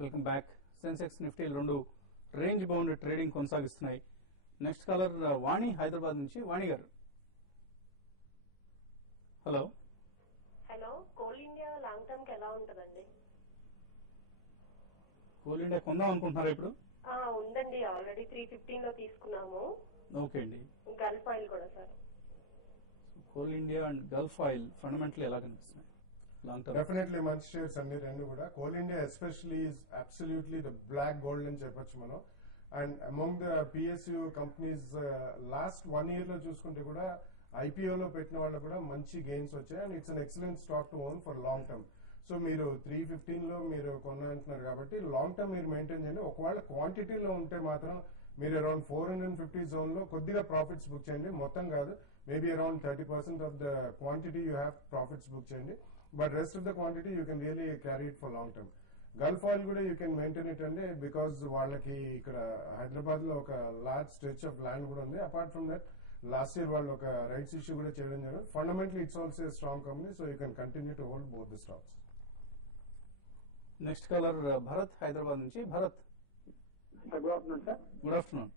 Welcome back. Sensex Nifty రెండు range bound trading కొనసాగిస్తున్నాయి. Next caller Vani Hyderabad నుంచి. వాణి గారు hello. Hello, Coal India long term కి ఎలా ఉంటదండి? కోల్ ఇండియా కొందాం అనుకుంటున్నారా ఇప్పుడు? ఉందండి, ఆల్రెడీ 315 లో తీసుకున్నాము. ఓకే అండి. గల్ఫ్ ఆయిల్ కూడా sir. Coal India and Gulf Oil fundamental ఎలా కనిపిస్తున్నాయి లాంగ్ టర్మ్? డెఫినెట్లీ మంచి షేర్స్ అన్ని రెండు కూడా. Coal India especially is absolutely the black gold అని చెప్పొచ్చు మనం. And among the PSU companies last 1 year లో చూసుకుంటే కూడా ఐపీఓలో పెట్టిన వాళ్ళు కూడా మంచి గెయిన్స్ వచ్చాయి. And it's an excellent stock to own for long term. So మీరు 315 లో మీరు కొనంటున్నారు కాబట్టి లాంగ్ టర్మ్ మీరు మెయింటైన్ చేయండి. ఒకవేళ క్వాంటిటీలో ఉంటే మాత్రం మీరు అరౌండ్ 450 జోన్ లో కొద్దిగా ప్రాఫిట్స్ బుక్ చేయండి. మొత్తం కాదు, maybe around 30% of the quantity you have profits book చేయండి. But rest of the quantity you can really carry it for long term. Gulf oil కూడా యూ కెన్ మెయింటైన్ ఇట్ అండి, because వాళ్ళకి ఇక్కడ హైదరాబాద్ లో ఒక లార్జ్ స్ట్రెచ్ ఆఫ్ ల్యాండ్ కూడా ఉంది. Apart from that last year వాళ్ళు ఒక రైట్స్ ఇష్యూ కూడా చేయడం జరిగింది. Fundamentally it's also a strong company, so you can continue to hold both the stocks. Next caller Bharat Hyderabad నుంచి. Bharat good afternoon sir. Good afternoon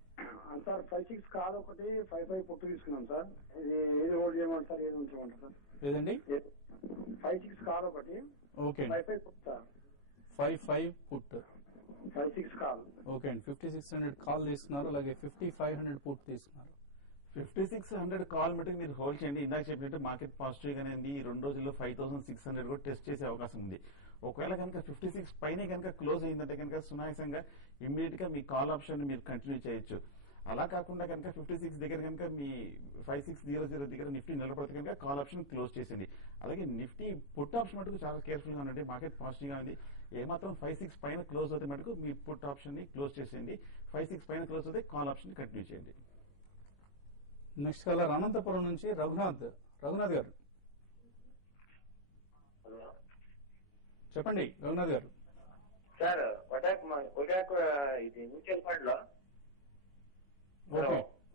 sir. 56 కార్ ఒకటి 55 పుట్టు తీసుకున్నాం సార్. ఇది ఏది హోల్డ్ చేయమంటారు సార్, ఏది ఉంచమంటారు సార్? ఏదండి? 56 కార్ ఒకటి okay 55 put sir. 55 put 56 call. Okay అండి. 5600 కాల్ తీసుకున్నారు, అలాగే 5500 పుట్ తీసుకున్నారు. 5600 కాల్ మటుకు మీరు హోల్డ్ చేయండి. ఇందాక చెప్పినట్టు మార్కెట్ పాజిటివ్ గానే ఉంది. ఈ 2 రోజుల్లో 5600 కూడా టెస్ట్ చేసే అవకాశం ఉంది. ఒకవేళ కనుక 56 పైన కనుక క్లోజ్ అయిందంటే కనుక సునాయాసంగా ఇమ్మీడియట్ గా మీ కాల్ ఆప్షన్ మీరు కంటిన్యూ చేయొచ్చు. అలా కాకుండా కనుక 56 దగ్గర కనుక మీ 5600 దగ్గర నిఫ్టీ నిలబడితే కనుక కాల్ ఆప్షన్ క్లోజ్ చేసింది. అలాగే నిఫ్టీ పుట్ ఆప్షన్ మటుకు చాలా కేర్ఫుల్ గా ఉండండి. మార్కెట్ పాజిటివ్ గా ఉంది. ఏమాత్రం 56 పైన క్లోజ్ అవుతే మటుకు మీ పుట్ ఆప్షన్ ని క్లోజ్ చేసేయండి. 56 పైన క్లోజ్ అవుతే కాల్ ఆప్షన్ కంటిన్యూ చేయండి. నెక్స్ట్ కాలర్ అనంతపురం నుంచి రఘునాథ్. రఘునాథ్ గారు చెప్పండి. రఘునాథ్ గారు సార్, కొటాక్ ఇది మ్యూచువల్ ఫండ్ లో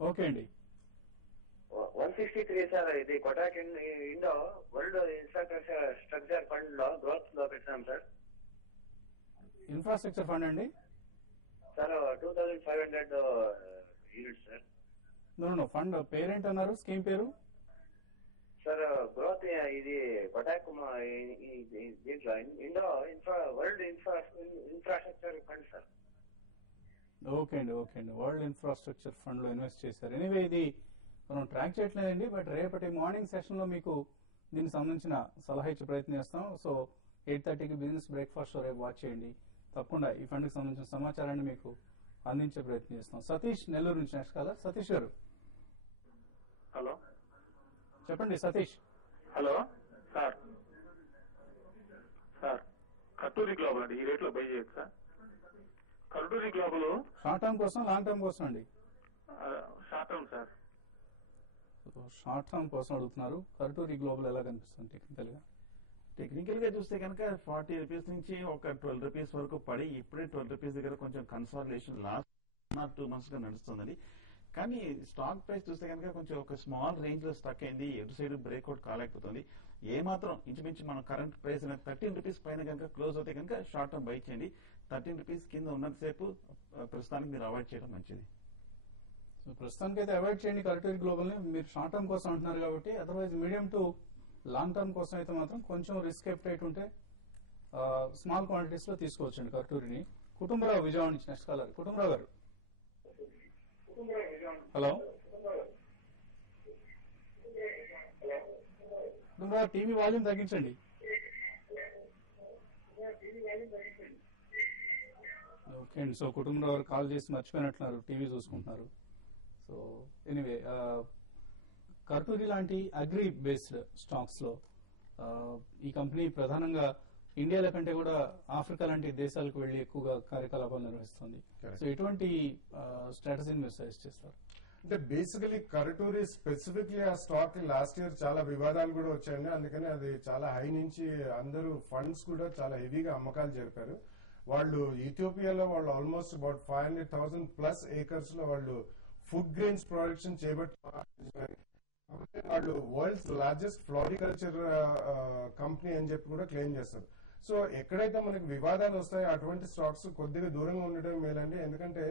ఓకే అండి. 163 సార్. ఇది Kotak Indo World infrastructure fund లో గ్రోత్ లో పెట్టినాం సార్. ఇన్ఫ్రాస్ట్రక్చర్ ఫండ్ అండి sir. 2500 units sir. No fund పేరేంటి అన్నారు? స్కీమ్ పేరు సార్ గ్రోత్ ఇది కొటాక్ దీంట్లో Indo World infrastructure fund sir. Okay అండి. వరల్డ్ ఇన్ఫ్రాస్ట్రక్చర్ ఫండ్ లో ఇన్వెస్ట్ చేశారు. ఎనీవే ఇది మనం ట్రాక్ చేయట్లేదండి, బట్ రేపటి మార్నింగ్ సెషన్ లో మీకు దీనికి సంబంధించిన సలహా ఇచ్చే ప్రయత్నం చేస్తాం. సో 8:30కి బిజినెస్ బ్రేక్ఫాస్ట్ రేపు వాచ్ చేయండి. తప్పకుండా ఈ ఫండ్ కి సంబంధించిన సమాచారాన్ని మీకు అందించే ప్రయత్నం చేస్తాం. సతీష్ నెల్లూరు నుంచి నెక్స్ట్ కాలర్. సతీష్ గారు హలో చెప్పండి. Satish hello sir. Karturi Global అండి, ఈ రేట్ లో బై చేయొచ్చు sir? Karturi Global short term కోసం లాంగ్ టర్మ్ కోసం అండి? Short term sir. Short term కోసం అడుగుతున్నారు. కర్టూరి గ్లోబల్ ఎలా కనిపిస్తుంది టెక్నికల్ గా? టెక్నికల్ గా చూస్తే కనుక 40 రూపీస్ నుంచి ఒక 12 రూపీస్ వరకు పడి ఇప్పుడే 12 రూపీస్ దగ్గర కొంచెం కన్సాలిడేషన్ లాస్ట్ 2 months గా నడుస్తుందని. కానీ స్టాక్ ప్రైస్ చూస్తే కనుక కొంచెం ఒక స్మాల్ రేంజ్ లో స్టక్ అయింది. ఎటు సైడ్ బ్రేక్అవుట్ కాలేకపోతుంది. ఏమాత్రం ఇంచుమించు మన కరెంట్ ప్రైస్ 13 రూపీస్ పైన కనుక క్లోజ్ అవుతే కనుక షార్ట్ టర్మ్ బై చేయండి. 13 రూపీస్ కింద ఉన్నంతసేపు ప్రస్తుతానికి మీరు అవాయిడ్ చేయడం మంచిది. సో ప్రస్తుతానికి అయితే అవాయిడ్ చేయండి కర్టూరి గ్లోబల్ ని. మీరు షార్ట్ టర్మ్ కోసం అంటున్నారు కాబట్టి, otherwise medium to long term కోసం అయితే మాత్రం కొంచెం రిస్క్ ఎప్టైట్ ఉంటే స్మాల్ క్వాంటిటీస్ లో తీసుకోవచ్చండి కర్టూరిని. కుటుంబరావు విజయవాడ నుంచి నెక్స్ట్ కాలర్. కుటుంబరావు గారు హలో. కుటుంబరావు టీవీ వాల్యూమ్ తగ్గించండి. ఓకే అండి. సో కుటుంబరావు గారు కాల్ చేసి మర్చిపోయినట్లున్నారు, టీవీ చూసుకుంటున్నారు. సో ఎనీవే కర్టూరి లాంటి అగ్రి బేస్డ్ స్టాక్స్ లో ఈ కంపెనీ ప్రధానంగా ఇండియాల కంటే కూడా ఆఫ్రికా లాంటి దేశాలకు వెళ్లి ఎక్కువగా కార్యకలాపాలు నిర్వహిస్తుంది. సో ఎటువంటి స్ట్రాటజీని మీరు సజెస్ట్ చేస్తారు? అంటే బేసికలీ కరటూరి స్పెసిఫిక్లీ ఆ స్టాక్ లాస్ట్ ఇయర్ చాలా వివాదాలు కూడా వచ్చాయండి. అందుకని అది చాలా హై నుంచి అందరూ ఫండ్స్ కూడా చాలా హెవీగా అమ్మకాలు జరిపారు. వాళ్ళు ఇథియోపియాలో వాళ్ళు ఆల్మోస్ట్ అబౌట్ 500,000 ప్లస్ ఏకర్స్ లో వాళ్ళు ఫుడ్ గ్రెయిన్స్ ప్రొడక్షన్ చేపట్టారు. వాళ్ళు వరల్డ్స్ లార్జెస్ట్ ఫ్లోరికల్చర్ కంపెనీ అని చెప్పి కూడా క్లెయిమ్ చేస్తారు. సో ఎక్కడైతే మనకి వివాదాలు వస్తాయో అటువంటి స్టాక్స్ కొద్దిగా దూరంగా ఉండడం మేలండి. ఎందుకంటే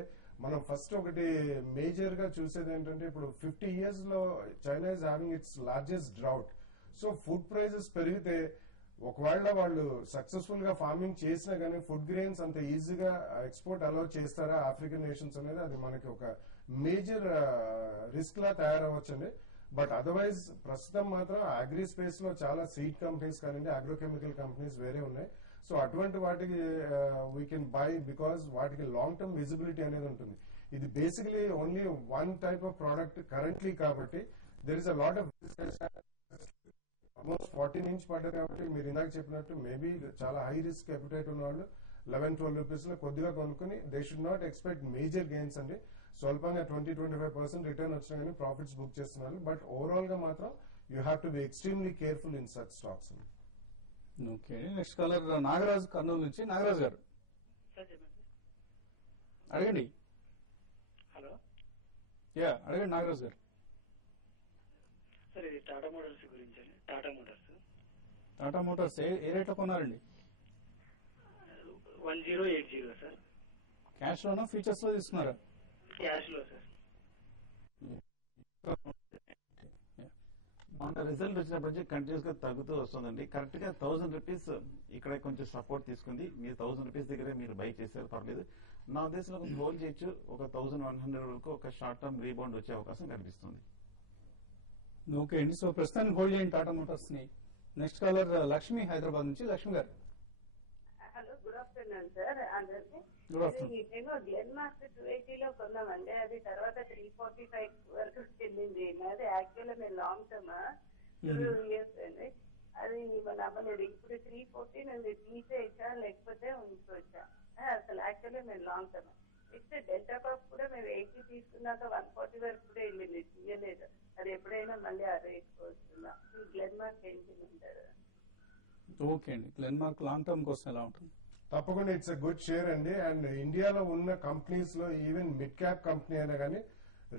మనం ఫస్ట్ ఒకటి మేజర్ గా చూసేది ఏంటంటే ఇప్పుడు 50 years లో China is having its largest drought. So food prices పెరిగితే ఒకవేళ వాళ్ళు సక్సెస్ఫుల్ గా ఫార్మింగ్ చేసినా కానీ ఫుడ్ గ్రెయిన్స్ అంత ఈజీగా ఎక్స్పోర్ట్ అలౌ చేస్తారా ఆఫ్రికన్ నేషన్స్ అనేది అది మనకి ఒక మేజర్ రిస్క్ లా తయారవచ్చండి. బట్ అదర్వైజ్ ప్రస్తుతం మాత్రం అగ్రి స్పేస్ లో చాలా సీడ్ కంపెనీస్ కానీ అగ్రోకెమికల్ కంపెనీస్ వేరే ఉన్నాయి. సో అటువంటి వాటికి వీ కెన్ బై బికాస్ వాటికి లాంగ్ టర్మ్ విజిబిలిటీ అనేది ఉంటుంది. ఇది basically only one type of product currently కాబట్టి there is a lot of almost 14 inch పడ్డది కాబట్టి మీరు ఇందాక చెప్పినట్టు మేబీ చాలా హై రిస్క్ ఎపిటైట్ ఉన్న వాళ్ళు 11-12 రూపీస్ లో కొద్దిగా కొనుక్కుని they should not expect major gains అండి. స్వల్పంగా 20-25% రిటర్న్ వచ్చినా కానీ ప్రాఫిట్స్ బుక్ చేస్తున్నారు. బట్ ఓవరాల్ గా మాత్రం you have to be extremely careful in such stocks. Okay, next caller Nagaraj Kurnool నుంచి. నాగరాజ్ గారు అడగండి. హలో, యా అడగండి నాగరాజ్ గారు. సార్ ఇది టాటా మోటార్స్ గురించి అండి. టాటా మోటార్స్ ఏ రేట్ లో కొన్నారండి? 1080 సార్. క్యాష్ లోనా ఫ్యూచర్స్ లో తీసుకున్నారా? క్యాష్ లో సార్. మన రిజల్ట్ వచ్చినప్పటి నుంచి కంటిన్యూస్ గా తగ్గుతూ వస్తుందండి. కరెక్ట్ గా 1000 రూపీస్ ఇక్కడ కొంచెం సపోర్ట్ తీసుకుంది. మీరు 1000 రూపీస్ దగ్గరే మీరు బై చేశారు, పర్లేదు. నా ఉద్దేశంలో కొంచెం హోల్డ్ చేయొచ్చు. ఒక 1100 వరకు ఒక షార్ట్ టర్మ్ రీబౌండ్ వచ్చే అవకాశం కనిపిస్తుంది. ఓకే అండి, సో ప్రస్తుతానికి హోల్డ్ చేయండి టాటా మోటార్స్ ని. నెక్స్ట్ కాలర్ లక్ష్మి హైదరాబాద్ నుంచి. లక్ష్మి గారు హలో, గుడ్ ఆఫ్టర్నూన్ సార్ అందరికి. Good afternoon. నేను గ్లెన్మార్క్ 280 లో కొన్నామండి. అది తర్వాత 345 వరకు చెల్లింది. అది యాక్చువల్గా మేము లాంగ్ టర్మ్ 2 years అండి. అది మన అవ్వలేదు. ఇప్పుడు 340 నేను తీసేయచ్చా లేకపోతే ఉంచుకోవచ్చా? అసలు యాక్చువల్గా మేము లాంగ్ టర్మ్ ఇస్తే డెల్టా కాప్ కూడా మేము 80 తీసుకున్నాక 140 వరకు కూడా వెళ్ళింది, తీయలేదు. అది ఎప్పుడైనా మళ్ళీ ఆ రేట్ వస్తుందా? గ్లెన్మార్క్ ఏంటి ఉంటారు? ఓకే అండి, గ్లెన్మార్క్ లాంగ్ టర్మ్ కోసం ఎలా ఉంటుంది? తప్పకుండా ఇట్స్ ఎ గుడ్ షేర్ అండి. అండ్ ఇండియాలో ఉన్న కంపెనీస్ లో ఈవెన్ మిడ్ క్యాప్ కంపెనీ అయినా కానీ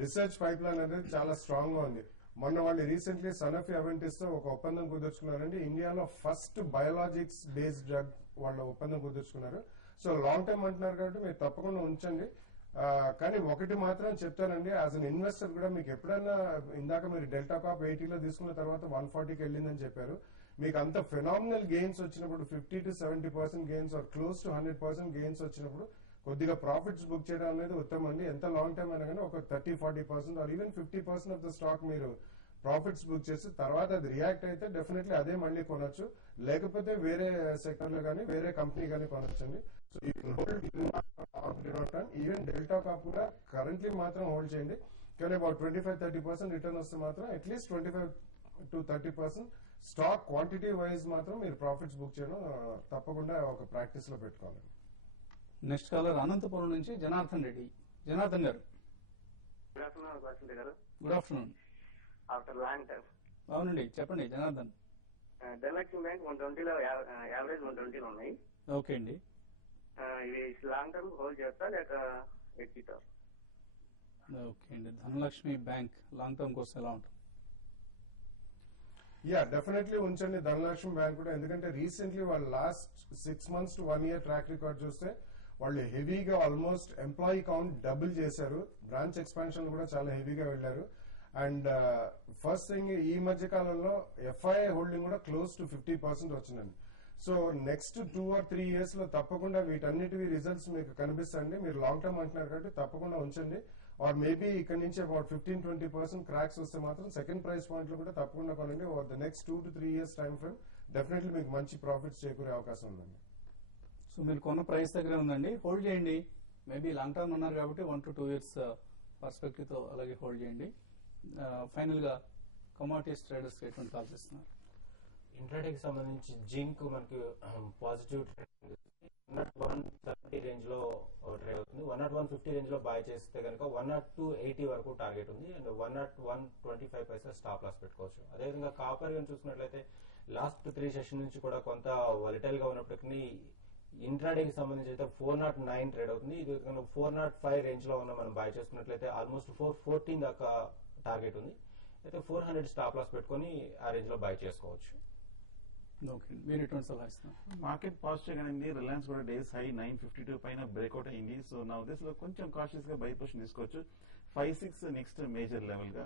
రీసెర్చ్ పైప్ లైన్ అనేది చాలా స్ట్రాంగ్ గా ఉంది. మొన్న వాళ్ళు రీసెంట్లీ సనఫీ అవెంటిస్ తో ఒక ఒప్పందం కుదుర్చుకున్నారండి. ఇండియాలో ఫస్ట్ బయోలాజిక్స్ బేస్డ్ డ్రగ్ వాళ్ళ ఒప్పందం కుదుర్చుకున్నారు. సో లాంగ్ టర్మ్ అంటున్నారు కాబట్టి మీరు తప్పకుండా ఉంచండి. కానీ ఒకటి మాత్రం చెప్తానండి, యాజ్ అన్ ఇన్వెస్టర్ కూడా మీకు ఎప్పుడైనా ఇందాక మీరు డెల్టా కాప్ 80లో తీసుకున్న తర్వాత 140కి వెళ్ళిందని చెప్పారు. మీకు అంత ఫెనామినల్ గెయిన్స్ వచ్చినప్పుడు 50-70% gains or close to 100% gains వచ్చినప్పుడు కొద్దిగా ప్రాఫిట్స్ బుక్ చేయడం అనేది ఉత్తమం అండి. ఎంత లాంగ్ టర్మ్ అయినా కానీ ఒక 30-40% or even 50% of the stock మీరు ప్రాఫిట్స్ బుక్ చేసి తర్వాత అది రియాక్ట్ అయితే డెఫినెట్లీ అదే మళ్ళీ కొనొచ్చు. లేకపోతే వేరే సెక్టర్ లో కానీ వేరే కంపెనీ కానీ కొనొచ్చండి. సో ఈవెన్ డెల్టా కాప్ కూడా కరెంట్లీ మాత్రం హోల్డ్ చేయండి. కానీ అబౌట్ 25-30% రిటర్న్ వస్తే మాత్రం అట్లీస్ట్ 25-30% స్టాక్ క్వాంటిటీ వైజ్ మాత్రం మీరు ప్రాఫిట్స్ బుక్ చేయడం తప్పకుండా ఒక ప్రాక్టీస్ లో పెట్టుకోవాలండి. నెక్స్ట్ కాలర్ అనంతపురం నుంచి జనార్దన్ రెడ్డి. జనార్దన్ గారు good afternoon. After long time. అవునండి, చెప్పండి జనార్దన్. ధనలక్ష్మి బ్యాంక్ 120లో యావరేజ్ 120 ఉన్నాయి. ఓకే అండి, ఇవి లాంగ్ టర్మ్ హోల్డ్ చేస్తా లేక ఎగ్జిట్? ఓకే అండి, ధనలక్ష్మి బ్యాంక్ లాంగ్ టర్మ్ కోసం ఎలా ఉంటుంది? యా డెఫినెట్లీ ఉంచండి ధనలక్ష్మి బ్యాంక్ కూడా. ఎందుకంటే రీసెంట్లీ వాళ్ళు last 6 months to 1 year track record చూస్తే వాళ్ళు హెవీగా ఆల్మోస్ట్ ఎంప్లాయీ కౌంట్ డబుల్ చేశారు. బ్రాంచ్ ఎక్స్పాన్షన్ కూడా చాలా హెవీగా వెళ్లారు. అండ్ ఫస్ట్ థింగ్ ఈ మధ్య కాలంలో ఎఫ్ఐఐ హోల్డింగ్ కూడా క్లోజ్ టు 50% వచ్చిందండి. సో నెక్స్ట్ 2 or 3 years లో తప్పకుండా వీటన్నిటివి రిజల్ట్స్ మీకు కనిపిస్తాయండి. మీరు లాంగ్ టర్మ్ అంటున్నారు కాబట్టి తప్పకుండా ఉంచండి. ఆర్ మేబీ ఇక్కడ నుంచి అబౌట్ 15-20% క్రాక్స్ వస్తే మాత్రం సెకండ్ ప్రైస్ పాయింట్ లో కూడా తప్పకుండా కొనండి. Over the next 2 to 3 years time frame definitely మీకు మంచి ప్రాఫిట్స్ చేకూరే అవకాశం ఉందండి. సో మీరు కొన్న ప్రైస్ దగ్గర ఉందండి, హోల్డ్ చేయండి. మేబీ లాంగ్ టర్మ్ ఉన్నారు కాబట్టి 1 to 2 years పర్స్పెక్టివ్ తో అలాగే హోల్డ్ చేయండి. ఫైనల్ గా కమోడిటీస్ ట్రేడర్స్ ఎటువంటి కాల్స్ ఇస్తున్నారు? ఇంట్రాడేకి సంబంధించి జింక్ మనకి పాజిటివ్ 130 రేంజ్ లో ట్రేడ్ అవుతుంది. 101.50 రేంజ్ లో బై చేస్తే కనుక 102.80 వరకు టార్గెట్ ఉంది. అండ్ 101.25 స్టాప్ లాస్ పెట్టుకోవచ్చు. అదేవిధంగా కాపర్ చూసుకున్నట్లయితే లాస్ట్ 3 సెషన్ నుంచి కూడా కొంత వాలటైల్ గా ఉన్నప్పటికీ ఇంట్రాడేకి సంబంధించి అయితే 409 ట్రేడ్ అవుతుంది. ఇది 405 రేంజ్ లో ఉన్న మనం బై చేసుకున్నట్లయితే ఆల్మోస్ట్ 414 దాకా టార్గెట్ ఉంది. అయితే 400 స్టాప్ లాస్ పెట్టుకుని ఆ రేంజ్ లో బై చేసుకోవచ్చు. ఓకే, మీరు ఎటువంటి సలహా ఇస్తున్నారు? మార్కెట్ పాజిటివ్ గానే రిలయన్స్ కూడా డేస్ హై 952 పైన బ్రేక్అవుట్ అయింది. సో నా ఉద్దేశంలో కొంచెం కాషియస్ గా బై పొజిషన్ తీసుకోవచ్చు. 5-6 నెక్స్ట్ మేజర్ లెవెల్ గా